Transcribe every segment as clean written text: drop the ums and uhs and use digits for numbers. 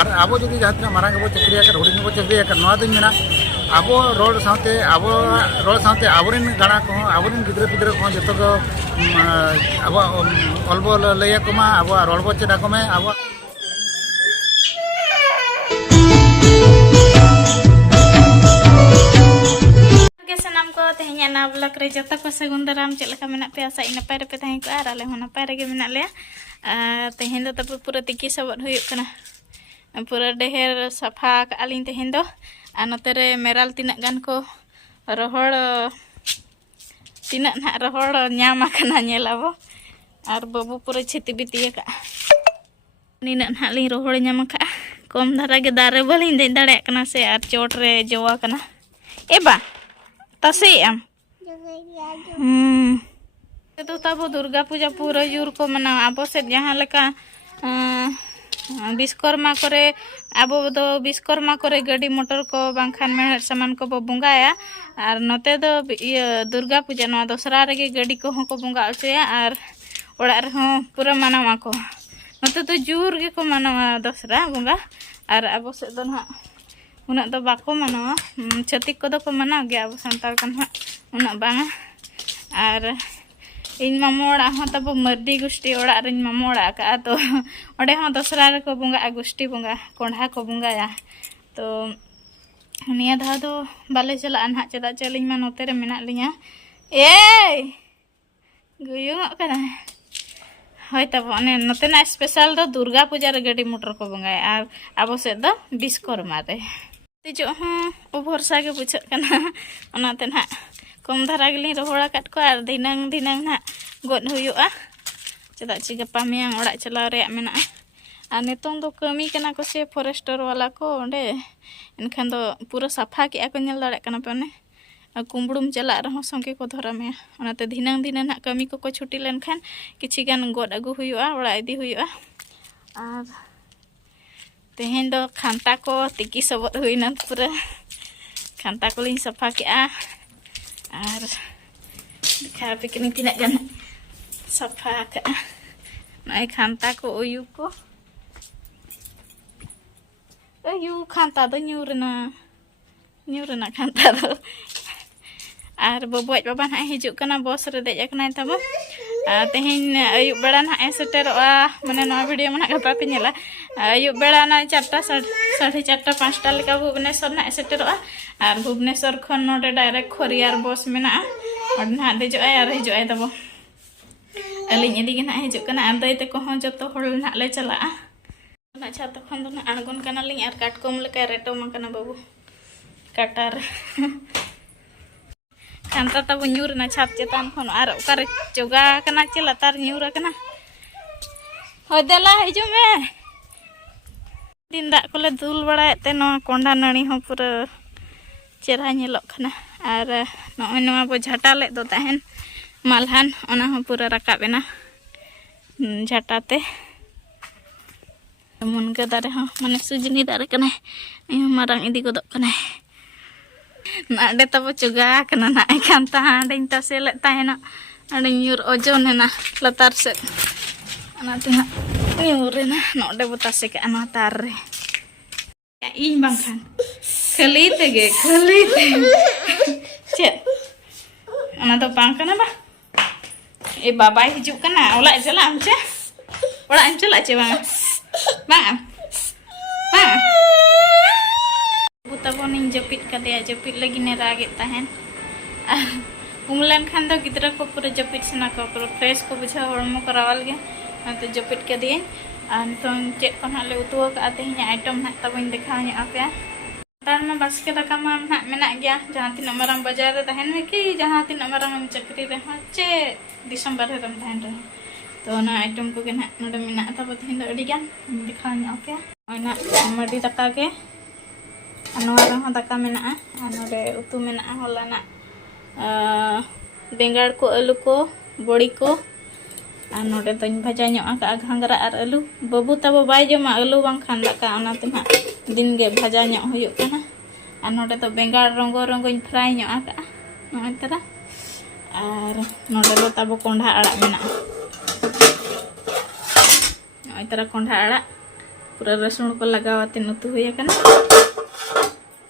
और अब जो जहाँ मारांग बो चक्रिया हुडिंग बो चक्रिया मेना अब रोड साथे अब आबोरेन गाड़ा को आबोरेन गिद्रा पिद्रा को जो को अब अलबो लैया को मा अब रोड बो चेदा को में अब तेहnya na vlog re jota ko segun daram chet leka menak pe asa ina pare pe tahen ko ar ale hona pare ge menak le tehen do tapu pura tiki sabot huyuk kana pura deher safa ka alin tehen do anotere meral tinak gan ko rohor tinak nak rohor nyama kana nyelabo ar babu pura chiti biti ka ni nak nak lin rohor nyama ka kom dhara ge dare balin de dare kana se ar chot re jowa kana eba tasi am itu tabo Durga Puja pura jur ko mana abo set jahan leka Biskorma kore abo do Biskorma kore gadi motor ko bangkhan meher saman ko bo bunga ya ar note do Durga Puja no dosra rege gadi ko ko bunga ya ar orak rehon pura manawa ko note do jur ge ko manawa dosra bunga ar abo set do na unak do bako manawa chatik ko do ko manaw ge abo santal kan ha unak banga ar इन मामोड़ा हाँ तब मर्दी गुष्टी ओड़ा रिन मामोड़ा का तो ओडे हाँ दसरा को बुंगा गुष्टी बुंगा कोंढा को बुंगा या तो निया धा दो बाले चला अनहा चदा चलिंग मा नोते रे मेना लिया ए गुयुंग कना होय तब अने नोते ना स्पेशल दो दुर्गा पूजा रे गडी मोटर को बुंगा आर आबो से दो विश्वकर्मा रे तिजो हाँ ओ भरसा के बुझ कना ओनाते ना कम धारा गली रोहड़ा काट को और दिनंग दिनंग ना गोद हुयुआ चदा ची गपा मियां ओड़ा चला रे मेना आ नितों दो कमी कना को से फॉरेस्टर वाला को ओंडे एनखान दो पूरा सफा के को नेल दाड़े कना पे ने कुंबड़ुम चला रहो संगे को धरा में ओनाते दिनंग दिन ना कमी को छुट्टी लेनखान किछि गान गोद अगु हुयुआ ओड़ा इदी हुयुआ और तेहेन दो खांता को तिकी सबत हुइना पूरा खांता को लिन सफा के और दिखा पिकनिक tidak gan सफा का नाई खांता को उयु को उयु खांता दो न्यूरना खांता दो और बबुआज बाबा ना हिजुक कना बस रे देज कना तब तेहेन अयुब बेड़ा ना सेटरोआ माने नवा वीडियो में गपा पे नेला अयुब बेड़ा ना 4:30 4:30 5टा लेका भुवनेश्वर ना सेटरोआ और भुवनेश्वर खन नोडे डायरेक्ट खोरियार बस मेना और ना देजो आय और हिजो आय तब अलिन इदी के ना हिजुक कना आंदै ते को हो जतो होल ना ले चला ना छा तखन दो ना आंगन कना लिन और काटकोम लेका रेटो मा कना बाबू काटार खांता तब न्यूर ना छात चेतान खन और ओकारे जोगा कना चला तार न्यूर कना हो देला हिजो में दिन दा कोले दुल बड़ाय ते नो कोंडा नणी हो पूरा चेहरा नेलोक खना और नय नवा बो झाटा ले दो तहन मालहान ओना हो पूरा रकाबेना झाटाते मुनगा दारे हो माने सुजनी दारे कना मारांग इदी गोदक कना नाडे तब चुगा कना ना खांता हांडें तसेले तहना अडे न्यूर ओजोन है ना लतार से अनाते ना न्यूरेना नोडे बतासे के अना तार रे इन बांखान खली ते चेत अना तो बांखाना बा ए बाबा हिजुक कना ओला चला हमचे ओला हम चला चे बांगा बांगा बांगा बुताबोनिन जपित कदे जपित लगी ने रागे तहन उमलन खान दो गिद्रा को पूरा जपित सना को पूरा फ्रेश को बुझा हरमो करावल गे तो जपित कदे तो चेक को ना ले उतुआ का तेहना आइटम ना तबन दिखाव nya आपे तार में बस के दाका मा ना मेना गया जहां तीन मारंग बाजार रे तहन में कि जहां तीन मारंग हम चक्री रे चे दिसंबर रे तम तहन रे तो ना आइटम को के ना नडे मेना तब तेहन दो अडी गान दिखाव nya आपे ना मडी दाका के अनवा रहा दाका मेना नडे उतु मेना होला ना बेंगाड़ को आलू को बड़ी को और नोडे तो भाजा का घांगरा और आलू बाबू तब बाय जमा आलू बांखान दाका ओनाते ना दिन गे भाजा हुयुक कना और नोडे तो बेंगाड़ रंगो रंगो फ्राई का नय तरा और नोडे दो तब कोंढा आड़ा मेना नय तरा कोंढा आड़ा पूरा रसुन को लगावाते उतु हुई कना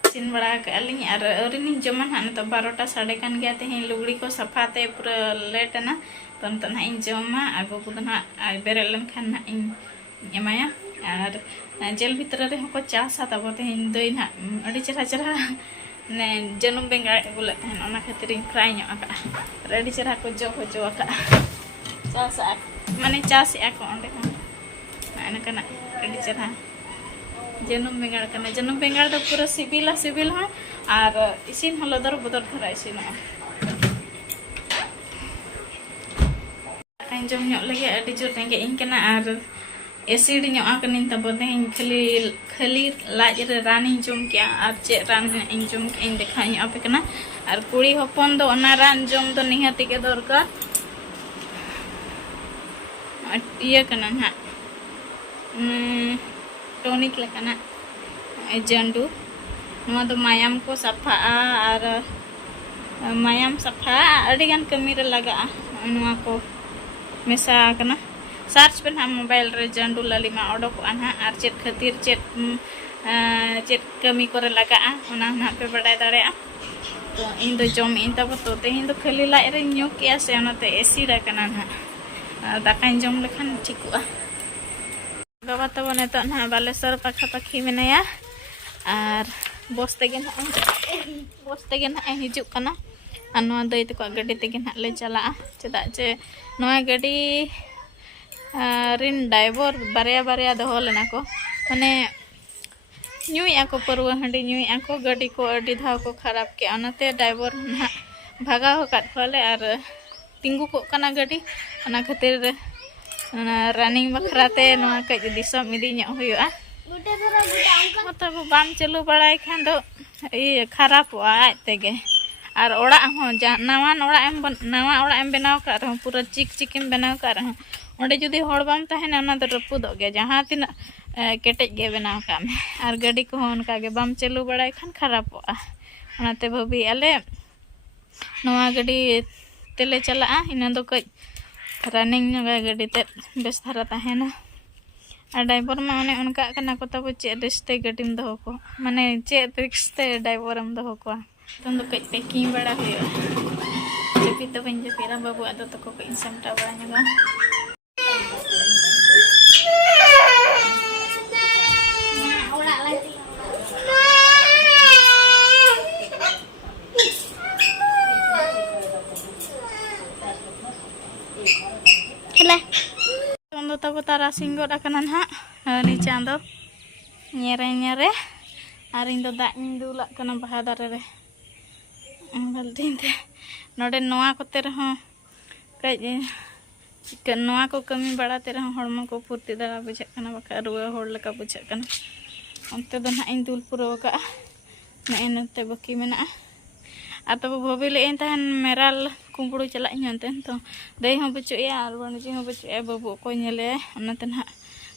इसिन बड़ा कलिंग और अरिनी जमन हाँ तो 12टा साढ़े कान गया तेहें लुगड़ी को सफाते पूरा लेट ना तो ना इन जमा आगो को ना बेरेलन खान ना इन एमाया और जेल भीतर रे को चासा तब तेहें दो ना अड़ी चेहरा चेहरा ने जनुम बेंगाड़ गुला तेहें ओना खातिर फ्राई ᱧᱚᱜ आका अड़ी चेहरा को जो आका चासा माने चास आको ओंडे ना कना अड़ी चेहरा जनम बेंगाड़ कना जनम बेंगाड़ तो पूरा सिबिल हाँ और इसिन हलो दर बदर धरा इसिन जम लगे अड़ी जोर रेंगे इन कना और एसिड ᱧᱚᱜ तब तेहें खाली लाज रे रान जम के और चे रान इन जम के इन देखा पे कना और कुड़ी हपन दो ओना रान जम दो निहाती के दरकार इया कना ना टॉनिक लेकाना जंडू नवा दो मायाम को सफा और मायाम सफा अड़ीगान कमी रे लगा नवा को मेसा कना सर्च पे ना मोबाइल रे जंडू लालिमा ओडोक आना और चेत खातिर चेत कमी करे लगा ओना ना पे बड़ाय दाड़े तो इन दो जम इन तब तो तेहिं दो खाली लाइ रे न्यू किया से ओनाते एसिड कना ना दाकाय जम लेखान ठिकुआ बाबा तब नेत ना बालेश्वर पाखापाखी मेनाया और बस तेगे ना हिजुक कना और नवा दई तक गाड़ी तेगे ना ले चला चेदा जे नवा गाड़ी रिन ड्राइवर बारिया दहो लेना को माने ᱧᱩᱭᱮᱜᱼᱟ को परवा हंडी ᱧᱩᱭᱮᱜᱼᱟ को गाड़ी को अड़ी धाव को खराब के ओनाते ड्राइवर ना भागा होकात खोले और तिंगु को कना गाड़ी ओना खातिर रनिंग बखराते नवा कज दिसम इदी ᱧᱚᱜ हुआ मतलब बाम चलू बड़ाई खान दो ये खराबोआ आज तेगे और ओड़ा हो नवा ओड़ा एम बनाव का रहो पूरा चिक एम बनाव का रहो ओंडे जुदी होड़ बाम तहने ओना दो रपुदो गे जहां तिना केटेज गे बनाव का में और गाड़ी को उनका गे बाम चलू बड़ाई खान खराबोआ ओनाते भाभी आले नवा गाड़ी तेले चला इना दो कज रनिंग गाड़ी ते बेस धारा तहना और ड्राइवर मा माने उनका कना को तब चे रिश्ते गाड़ी में दहो को माने चे रिश्ते ड्राइवर में दहो को तुम तो कज पैकिंग बड़ा हुआ जपी तो बन जपीरा बाबू आदो तो को कज समटा बड़ा ᱧᱚᱜᱟ तब तारा सिंगोट ना नीचा दो ñere और इन दो दाग दुला बहा दारे रे बाल्टीन ते नोडे नवा कोते रहो कज नवा को कमी बड़ाते रहो हड़मो को फुर्ती दरा बुझा बाका रुआ होड़ लका बुझा अंते दो ना इन दुल पुरव का नते बाकी मेना और तब भोबी ले तहन मेराल कुंबड़ू चला तो दई हों बचुआ और बणजी हों बचुआ बाबू को नेले ओनाते ना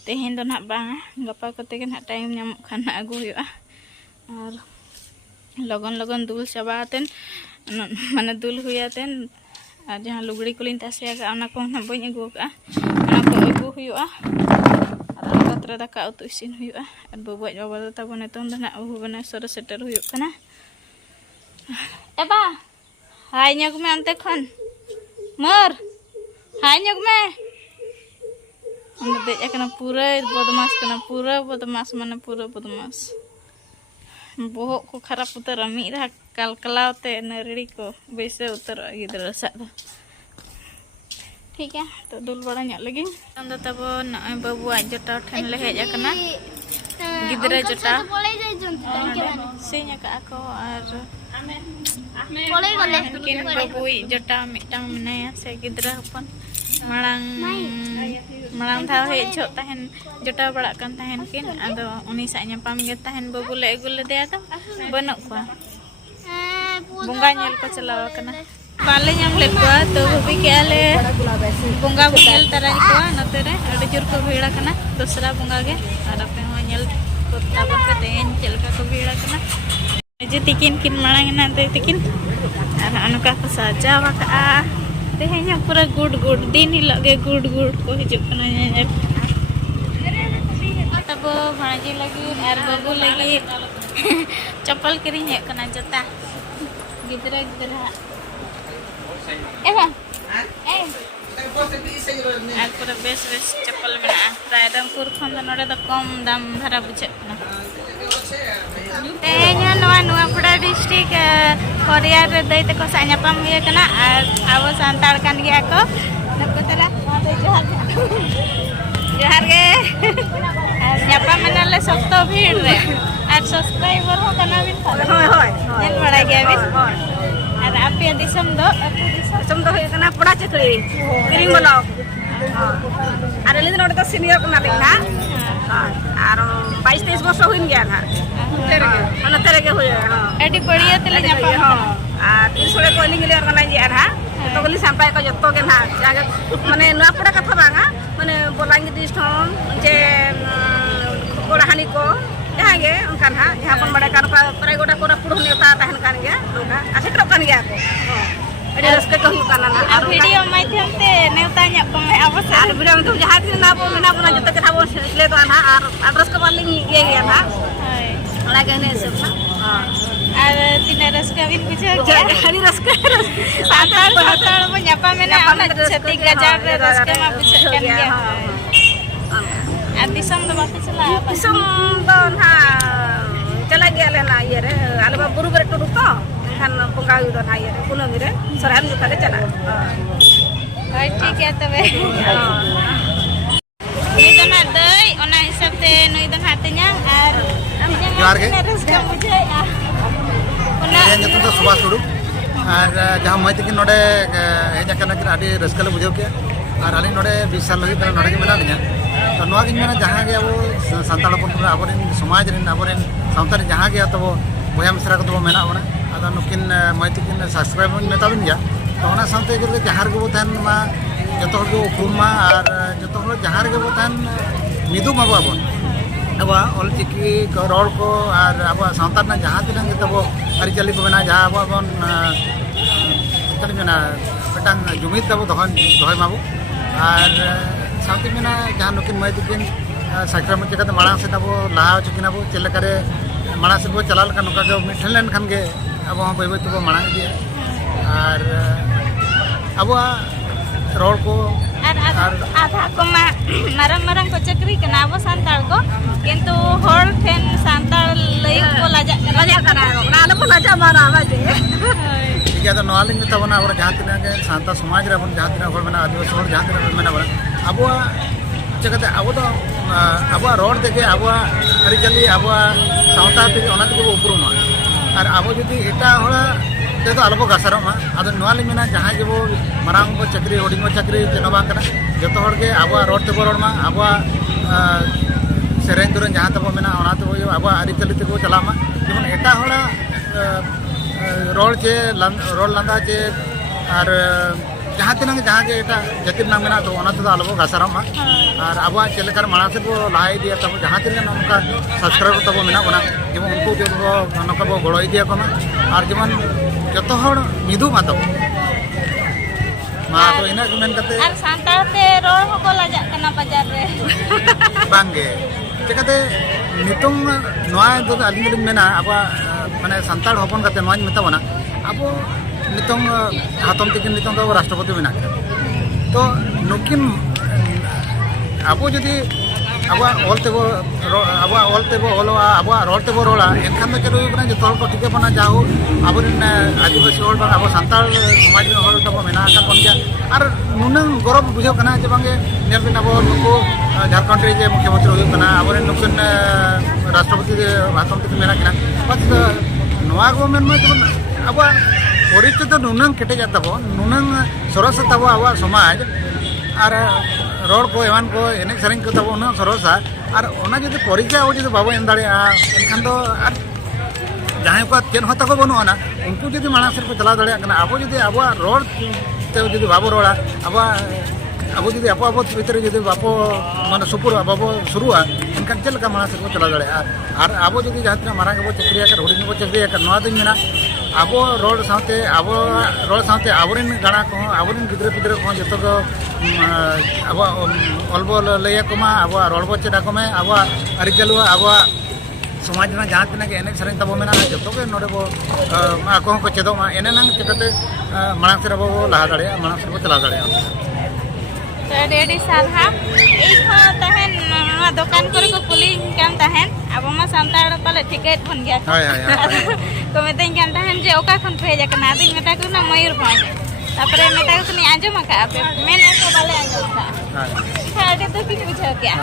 तेहें दो ना बांगा गपा कते के ना टाइम नामो खान आगू हुआ और लगन दुल चाबातेन माने दुल हुयातेन और जहाँ लुगड़ी को लिन तासेया का ओना को ना बई आगू का ओना को आगू हुआ और अलगतरे दाका उतु इसिन हुआ और बाबू बाबा दो तब नितों दो ना उहु बना सर सेटर हुआ कना एबा हाय ᱧᱚᱜ में अंते खन मोर हाय ᱧᱚᱜ में अंदर देख कना पूरा बदमाश माने पूरा बदमाश बोहो को खराब उतर मी रहा कलकलाते नरड़ी को वैसे उतर गिदरा सा ठीक है तो दुल बड़ा ᱧᱚᱜ लगी अंदर तब नय बाबू आज जटा ठन ले हेज कना गिदरा जटा सिंह का को और बाबू जटा मिटांग मनाया से गिदरा हपन मांग था हेज तहन जटा बड़ा कन तहन किन आदो उनी सा ᱧᱟᱯᱟᱢ गे तहन बाबू ले अगुल देया तो बनो को बोंगा नेल को चलाव कना बाले ᱧᱟᱢ ले को तो भाभी के आले बोंगा नेल तराई को नते रे अडी जोर को भीड़ा कना दूसरा बोंगा गे और अपे हो नेल को ताबन पे तेन चलका को भीड़ा कना जे तिकिन किन मांग ना ते तिकिन और अनका को सजावा का तेहें पूरा गुड दिन हिलो गे गुड को हिजुक कना तब भाजी lagi और बाबू lagi चप्पल किरिंग है कना जता गिदरा bang আর পুরো বেশ বেশ চপ্পল মেনা রায়রংপুর খন নড়ে তো কম দাম ধারা বুঝে না তেহenya noa pura district Korea re dai te ko sa nyapam ye kana ar abo santal kan ge ako nako tara johar ge ar nyapam menale sokto bhir re ar subscriber ho kana bin hoy nel bada ge bin ar ape disam do hoy kana pura chakri kiring bolok ar le node to senior kana lina আর 22-23 বছর হইন গিয়া না তেরে হয়ে এডি বড়িয়া তেলে জাপা আর তিনশোরে কইলি গিলে আর নাই জিয়া না তো গলি সাম্পাই কো যত গে না জায়গা মানে নয়া পড়া কথা বাঙা মানে বলাঙ্গি ডিস্টন যে কোড়াহানি ko jahan ge onkan ha jahan pon bada kan pray goda kora purun neta tahan kan ge onka asetrok kan ge ako ada raska ko kana na ar video माध्यम te नेवता nya pame avos ar video में jahat na bo mena bona jotta ke thabo le to na ar address ko paling ye ge na lagi ne सब ar tina raska bin bujhe kya hari raska satar mo nyapa mena amna chati gajar raska ma bujhe kan ge ar disam do baki chala disam do na chala ge le na ye re alba buru ber to to kan ponga udo na ye kuno mire soran ju kale chala hai ठीक है तबे ni dona dei ona hisab te noi don hatenya ar जोहार गे raska bujhe ona ये nyatu तो सुभाष टुडू और जहाँ मैं तक नोडे हेज कना कि आडी रस्कल बुझाव के और आली नोडे 20 साल लगी नोडे के मेना लिया तो नोआ गिन मेना जहाँ गे वो संताल पन आबोरेन समाज रेन आबोरेन सावताल जहाँ गे तो बया मिश्रा को तो मेना बना आदा नुकिन मैं तकिन सब्सक्राइब मेता बिन गया तो ओना सावते के जहाँ गे वो तहन मा जतो हर को उपुम मा और जतो हर जहाँ गे वो तहन मिदु मा बाबन अब ऑलचिकी रोड को और अब सावताल ना जहाँ तिना गे तब अरिचाली को मेना जहाँ अब बन तनी मेना बेटांग जुमिद तब दोहय माबो और सावते मेना जहाँ नुकिन मैं तकिन सक्रम चिकाते माड़ा से तब लाहा चुकिन अब चेलकारे माड़ा से बो चला लका नोका जो मिठन लेन खान गे अब बै बै तब माड़ा दिया और अब रोड को आधा को marang marang ko chakri kana abo santal ko kintu hor ten santal lay ko laja kana na na ko laja mara baje ठीक है तो नवालिंग में तब ना और जहाँ तिना के सांता समाज रे अपन जहाँ तिना होल मेना आदिवासी होल जहाँ तिना मेना बड़ा अब चकते अब तो अब रोड देखे अब अरिचाली अब सावता ते ओना ते उपरुमा और अब जदि एटा होला ते तो अलबो गासरमा आदो नवालिंग मेना जहाँ जे वो मारांग को चक्री होडिंग चक्री जेनो बांग कना जतो हर के अब रोड ते बोरमा अब सेरेन दुरन जहाँ तब मेना ओना ते अब अरिचाली ते को चलामा जेमन एटा होला रोड चे रोड लंदा चे और जहाँ तिना जहाँ के एटा जतिन नाम मेना तो ओना ते अलबो गासरमा और अब चेलकार माड़ा से बो लाई दिया तब जहाँ तिना नमका सब्सक्राइब तब मेना बना जेमन उनको जो नका बो गड़ोई दिया को और जेमन जतो हर मिदु मा तब मा तो इना को मेन कते ar santal te ror ko laja kana bazar re बांगे चिकाते नितों नोआ दो आलिंग मेना अब माने संताल हपन कते नोआ मेता बना अब नितों हातम तकिन नितों तो राष्ट्रपति मेना तो नुकिन अब जदि अब ऑलते ओलोआ अब रोडते रोड़ा एनखान तो चलो जो तोल को ठीक बना जाओ अब आदिवासी होल बा अब संताल समाज होल तब मेना का कोन गया और नुनंग गौरव बुझाव कना जे बांगे नेल बिन अब नुको झारखंड रे जे मुख्यमंत्री हुई कना अब नुकिन राष्ट्रपति हातम तकिन मेना कना बस नोआ को मेन में अब परिचय तो नुनंग केटे जाता बो नुनंग सरस तब अब समाज और रोड को एवान को एने सेरें को तब उना सरसा और ओना जदि परिचय हो जदि बाबा एम दाड़े एनखान दो और जहां को चेन होता को बनो ना उनको जदि माड़ा से को चला दाड़े कना अब जदि अब रोड ते जदि बाबो रोड़ा अब जदि आप भीतर जदि बापो माने सुपुर बाबो शुरुआ इनका चल का मानस को चला दड़े और अब जो जहाँ मारा को चक्रिया कर हुडिंग को चक्रिया कर नवा दिन मेना अब रोड साथे आबोरेन गाड़ा को आबोरेन गिद्रे पिद्रे को जतो को अब अलबो लैया को मा अब रोडबो चेदा को में अब अरि चालू अब समाज में जहाँ तीन के एने सरें तबो मेना जतो के नोडे बो आको को चेदो मा एने नंग चिकते मानस से बो लहा दड़े मानस को चला दड़े रेडी साधा एक तहन दुकान करे को कुली कान तहन अब मा सांताड़ पाले टिकट बन गया हाय हाय को मेते कान तहन जे ओका खन भेज कना आदिन मेता को ना मयूरभंज तापरे मेता को नि आंजम का पे मेन को बाले आंजम का हाडे तो की बुझा क्या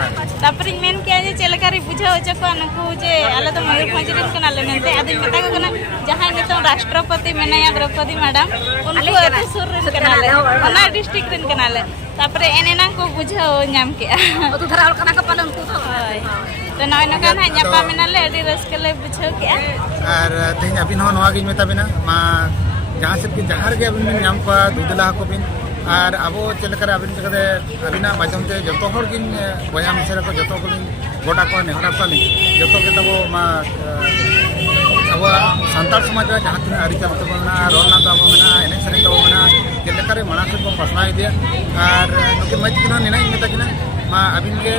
तापरे मेन क्या जे चलकारी बुझा हो को नुकु जे आले तो मयूरभंज रिन कना ले मेते आदिन मेता को ना जहां नितो राष्ट्रपति मेनाया द्रौपदी मैडम उनको अति सुर रिन कना ले ओना डिस्ट्रिक्ट रिन कना ले तापरे एनेना को बुझाओ नाम के तो धरा हल कना का पालन को तो नय नका ना न्यापा मेनाले अडी रस्के ले बुझाओ के और तेज अबिन हो नवा गिन मेता बिना मा जहाँ से कि जहाँ के अबिन नाम को दुदला को बिन और अब चलकर अबिन चकदे अबिना माध्यम से जतो हर गिन बया मिसरा को जतो को गोटा को नेहरा को जतो के तबो मा अब सानतार समाज जहाँ तीन अरि चाल तबो ना रोलना तबो मेना एने सरे तबो मेना चलकर मानस को पसना दिया और नुके मज किना नेना मेता किना मा अबिन के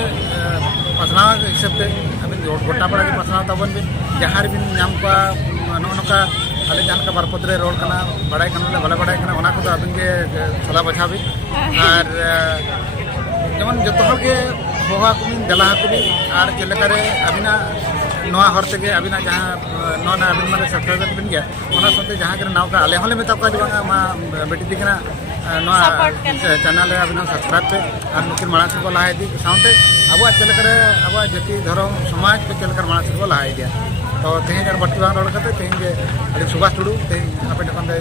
पसना हिसाब से अबिन गोटा पड़ा के पसना तबन बिन जहाँ बिन नाम को नोका अले जान का बारपत्रे रोल करना बड़ाई करना भले बड़ाई करना ओना को अबिन के सला बचा भी और जेमन जतो हर के होहा को दला को भी और चलकर अबिना नवा हर तक अबिना जहाँ नवा अबिन माने सब्सक्राइबर बिन गया ओना साथे जहाँ के नाव का आले होले मेता को जबा मा बेटी दिखना नवा चैनल अबिना सब्सक्राइब पे और नुकिन मानस को लहा दी साथे अब चलकर अब जाति धर्म समाज को चलकर मानस को लहा दिया तो तेज और बट्टी बांग रोड करते तेज के अली सुभाष टुडू तेज आपे टकन दे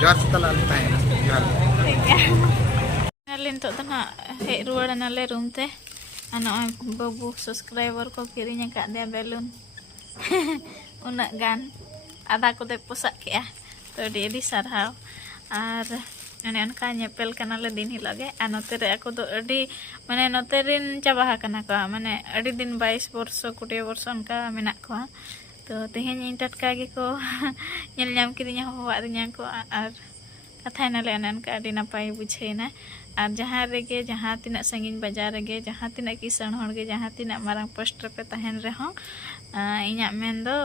जोहार सतला ताहेना जोहार नाले तो ना हे रुवाड़ा नाले रूम ते अना बाबू सब्सक्राइबर को किरिnya का दे बेलून उना गान आधा को दे पोसा के तो डेडी सरहाव और अने अनका नेपेल कनाले दिन ही लगे आ नोते रे ako do adi mane note rin Chaba kana ko mane adi दिन 22 वर्ष 20 वर्ष अनका मेना को तो तेहेन इन टटका गे को नेल नाम किरिnya होवा रिnya को और कथा नाले अनका adi नापाय बुझेना और जहाँ रेगे जहाँ तीना संगीन बाजार रेगे जहाँ तीना किसान हर गे जहाँ तीना मारंग पोस्ट पे तहन रे हो इना मेन दो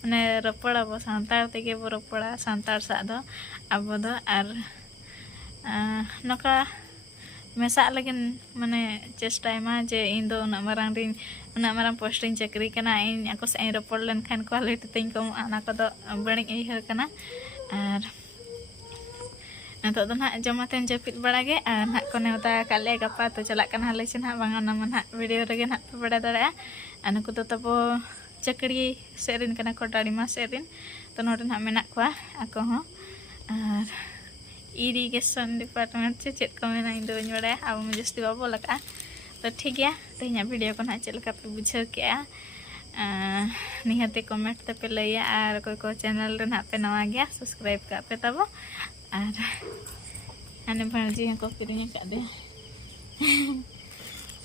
माने रपड़ा बो सांतार तेगे बो रपड़ा सांतार सा दो अब दो और नका मेसा लगिन माने चेष्टा मा जे इन दो उना मारंग पोस्टिंग चक्री कना इन ako sa रपड़ len Khan quality तिन को आना को दो बणी इहर कना और तो ना जमातेन जपित बड़ा गे और ना को नेवता काले गपा तो चला कना हले छना बांगा ना मन वीडियो रेगे ना पे बड़ा दड़ा अनु को तो तबो चकड़ी सेरिन कना को डाड़ीमा सेरिन तो नोटे ना मेना को आको हो और इरिगेशन डिपार्टमेंट से चेक को मेना इन दोñ बड़ा अब मुझे जस्ती बाबो लगा तो ठीक है तो इन वीडियो को ना चलका पे बुझे के निहते कमेंट ते पे लैया और कोई को चैनल रे ना पे नवा गया सब्सक्राइब का पे तबो और अने भणजी को किरिnya का दे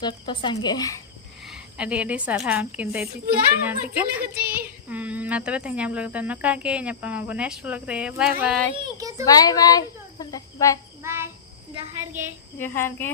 सख्त संगे अडी अडी सारा उनकिन दे तिकिन तिना तिकिन मा तबे तेहना ब्लॉग तो नका के ᱧᱟᱯᱟᱢ ᱟᱵᱚ नेक्स्ट ब्लॉग रे bye bye bye bye bye bye जोहार गे